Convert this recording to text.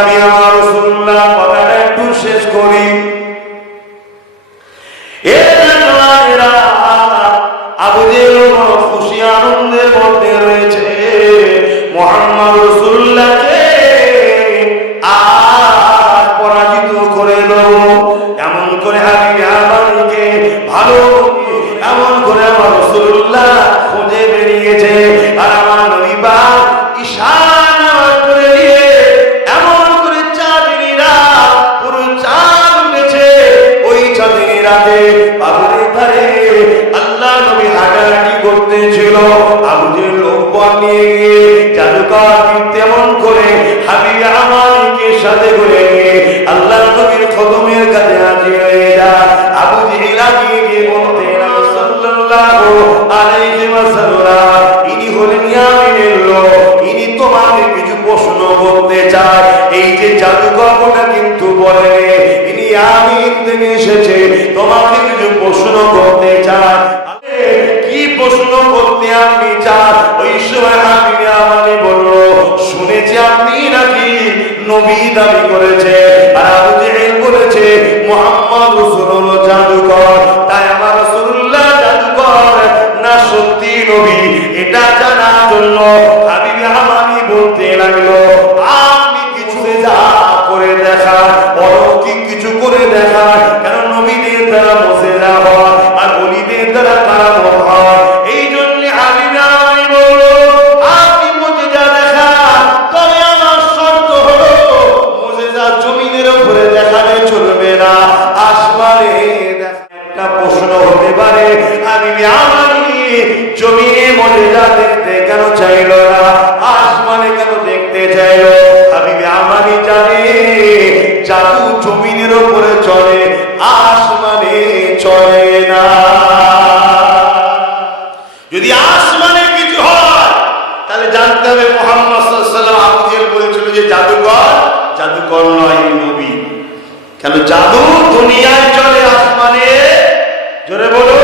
আমি আমার রাসূলুল্লাহ কথাটা একটু শেষ করি। আবু জেহেল বড় খুশি আনন্দের মধ্যে রয়েছে, মুহাম্মদ রাসূলুল্লাহকে আজ পরাজিত করে দেব এমন করে হাবিব আমানিকে ভালো এমন করে আমার রাসূলুল্লাহ খুঁজে বেরিয়েছে। আর আমার নবী পাক ইশারা করে দিয়ে এমন করে চাঁদনি রাত পুরো চাঁদ উঠেছে। ওই চাঁদনি রাতে বাবুরের ধারে আল্লাহ নবী হাঁটাহাঁটি করতেছিল। আবু জেহেল লোকবল নিয়ে গিয়ে জাদুকর তেমন করে হাবিব আমানিকে সাথে করে নিয়ে আল্লাহ নবীর কদমের কাছে হাজির হয়ে যায়। আবু জেহেল গিয়ে বলতেন সাল্লাল্লাহু আলাইহি ওয়াসাল্লাম, ইনি হলেন ইয়ামিনের লোক, ইনি তোমাকে কিছু প্রশ্ন করতে চায়। এই যে জাদুকরটা কিন্তু বলে ইনি ইয়ামিন থেকে এসেছে, তোমাকে কিছু প্রশ্ন করতে চায়। কি প্রশ্ন করতে আপনি চান? ওই সময় হাবিব আমানি বলল, শুনেছি আপনি নাকি নবী দাবি করেছে, আর আবু জেহেল বলেছে মুহাম্মদ রাসূলুল্লাহ জাদুকর। তাই আমার রাসূলুল্লাহ জাদুকর না সত্যি নবী এটা জানার জন্য হাবিব আমানি বলতে লাগলো, আপনি কিছু যা করে দেখা, অলৌকিক কিছু করে দেখা। কারণ নবীদের দ্বারা মুজিজা হয় আর ওলিদের দ্বারা কারামত হয়। এই জন্য হাবিব আমানি বলল, আপনি মুজিজা দেখা, তবে আমার শর্ত হলো মুজিজা জমিনের উপরে দেখালে চলবে না, আসমানে একটা প্রশ্ন হতে পারে হাবিব আমানি জমিনে মুজিজা দেখতে কেন চাইল না, আসমানে কেন দেখতে চাইল? হাবিব আমানি জানে জাদু জমিনের উপরে চলে, আসমানে চলে না। যদি আসমানে কিছু হয় তাহলে জানতে হবে মুহাম্মদ সাল্লাল্লাহু আলাইহি ওয়াসাল্লাম আবু জেহেল বলেছিল যে জাদুকর, জাদুকর নয় নবী। কেন জাদু দুনিয়ায় চলে, আসমানে জোরে বলো